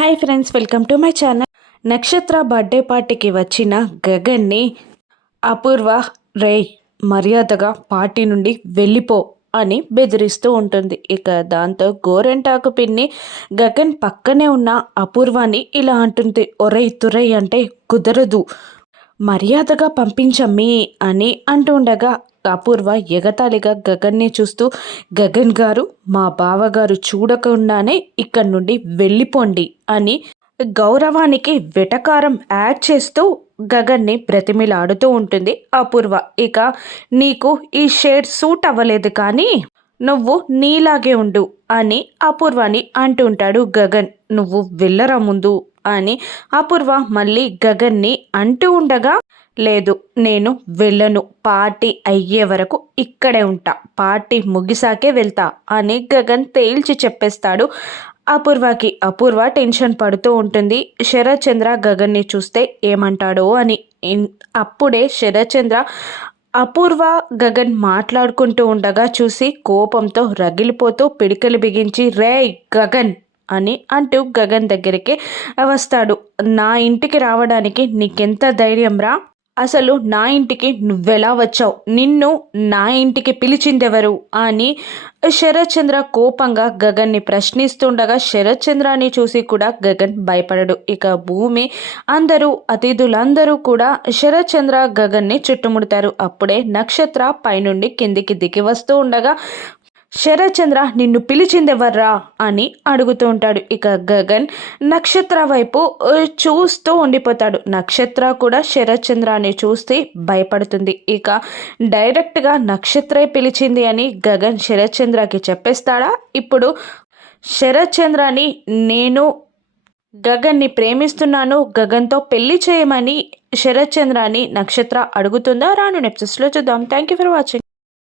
Hi friends, welcome to my channel. నక్షత్ర birthday పార్టీకి వచ్చిన గగన్ని అపూర్వ రే మర్యాదగా పార్టీ నుండి వెళ్ళిపో అని బెదిరిస్తూ ఉంటుంది. ఇక దాంతో గోరెంటాకు పిన్ని గగన్ పక్కనే ఉన్న అపూర్వాని ఇలా అంటుంది, ఒరై తురై అంటే కుదరదు, మర్యాదగా పంపించమ్మీ అని అంటుండగా అపూర్వ ఎగతాళిగా గగన్ని చూస్తూ, గగన్ గారు, మా బావగారు చూడకుండానే ఇక్కడి నుండి వెళ్ళిపోండి అని గౌరవానికి వెటకారం యాడ్ చేస్తూ గగన్ని బ్రతిమిలాడుతూ ఉంటుంది అపూర్వ. ఇక నీకు ఈ షేడ్ సూట్ అవ్వలేదు కానీ నువ్వు నీలాగే ఉండు అని అపూర్వని అంటుంటాడు గగన్. నువ్వు వెళ్ళరా ముందు అని అపూర్వ మళ్ళీ గగన్ని అంటూ ఉండగా, లేదు నేను వెళ్ళను, పార్టీ అయ్యే వరకు ఇక్కడే ఉంటా, పార్టీ ముగిసాకే వెళ్తా అని గగన్ తేల్చి చెప్పేస్తాడు అపూర్వకి. అపూర్వ టెన్షన్ పడుతూ ఉంటుంది శరత్ చంద్ర గగన్ని చూస్తే ఏమంటాడో అని. అప్పుడే శరత్ చంద్ర అపూర్వ గగన్ మాట్లాడుకుంటూ ఉండగా చూసి కోపంతో రగిలిపోతూ పిడికలు బిగించి, రే గగన్ అని అంటూ గగన్ దగ్గరికి వస్తాడు. నా ఇంటికి రావడానికి నీకెంత ధైర్యం రా, అసలు నా ఇంటికి నువ్వెలా వచ్చావు, నిన్ను నా ఇంటికి పిలిచిందెవరు అని శరత్ చంద్ర కోపంగా గగన్ని ప్రశ్నిస్తుండగా శరత్ చంద్రాన్ని చూసి కూడా గగన్ భయపడడు. ఇక భూమి అందరూ అతిథులందరూ కూడా శరత్ చంద్ర గగన్ని చుట్టుముడతారు. అప్పుడే నక్షత్ర పైనుండి కిందికి దిగి వస్తూ ఉండగా శరత్ చంద్ర నిన్ను పిలిచిందెవర్రా అని అడుగుతూ ఉంటాడు. ఇక గగన్ నక్షత్ర వైపు చూస్తూ ఉండిపోతాడు. నక్షత్ర కూడా శరత్ చంద్రాన్ని చూసి భయపడుతుంది. ఇక డైరెక్ట్గా నక్షత్రే పిలిచింది అని గగన్ శరత్ చంద్రకి చెప్పేస్తాడా? ఇప్పుడు శరత్ చంద్రాని నేను గగన్ని ప్రేమిస్తున్నాను, గగన్తో పెళ్లి చేయమని శరత్ చంద్రాని నక్షత్ర అడుగుతుందా? రాను ఎపిసోడ్స్లో చూద్దాం. Thank you for watching.